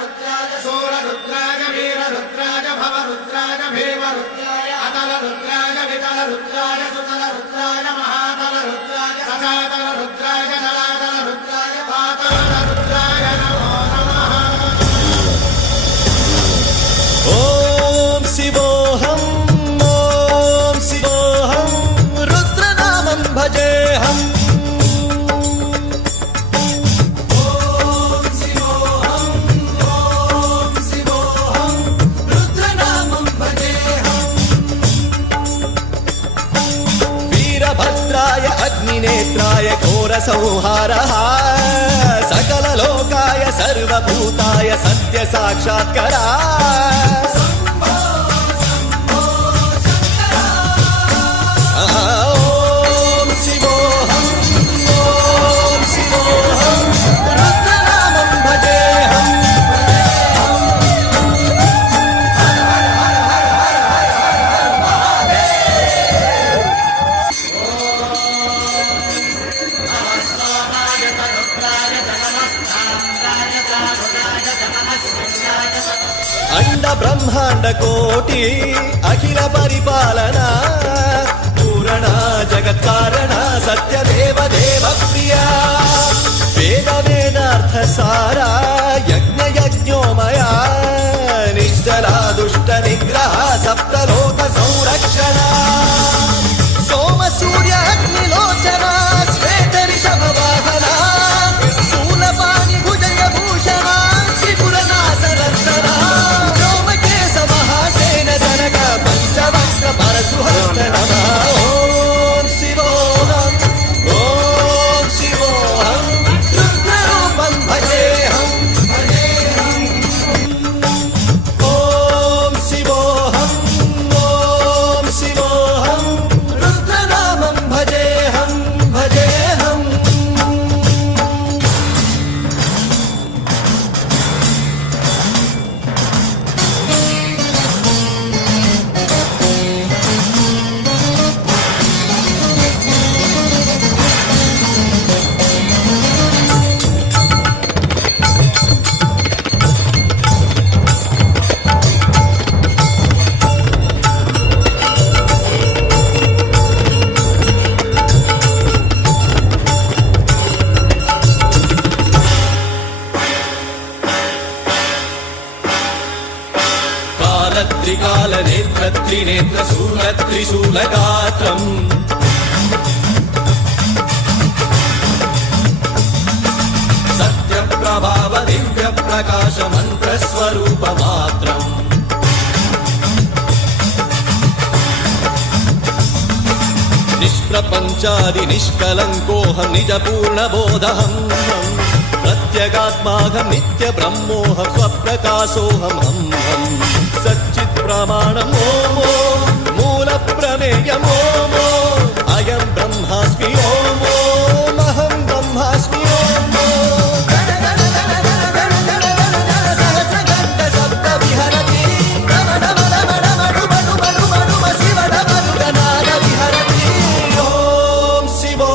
रुद्राय सूररुद्राय वीररुद्राय भवरुद्राय भीमरुद्राय अतलरुद्राय वितलरुद्राय सुतलरुद्राय महातलरुद्राय सदातलरुद्राय जलातलरुद्राय पातालरुद्राय नमो नमः। ओम शिवोऽहं ओम शिवोऽहं रुद्रनामं भजेऽहम्। वीरभद्राय अग्निनेत्राय घोरसंहारः सकललोकाय सर्वभूताय सत्यसाक्षात्करा। ओम शिवोऽहं ओम शिवोऽहं रुद्रनामं भजेऽहम्। अंड ब्रह्मांड कोटि अखिल परिपालना पूरणा जगत्कारणा सत्यदेव देव प्रिया वेद वेदार्थ सारा यज्ञ यज्ञोमया निश्चला दुष्ट निग्रह सप्तलोक संरक्षणा सोम सूर्य अग्निलोचना श्वेत ऋषभ वाहना शूलपाणि भुजय भूषणा त्रिपुरनाशरत्ना व्योमकेश महासेन जनक पंचवक्त्र परशुहस्त नमः। ओम शिवोऽहं रुद्ररूपं भजेऽहम्। ओम शिवोऽहं रुद्रनामं भजेऽहम् भजेऽहम्। त्रिकाल नेत्र त्रिनेत्र शूल त्रिशूलगात्रम् सत्य प्रभाव दिव्य प्रकाश मंत्र स्वरूप मात्रम् निष्प्रपंचादि निष्कलंकोऽहं निज पूर्ण बोधहं प्रत्यगात्माहं नित्य ब्रह्मोऽहं स्वप्रकाशोऽहं सच्चित् प्रमाणम् ओम मूल प्रमेयम् ओम अयम्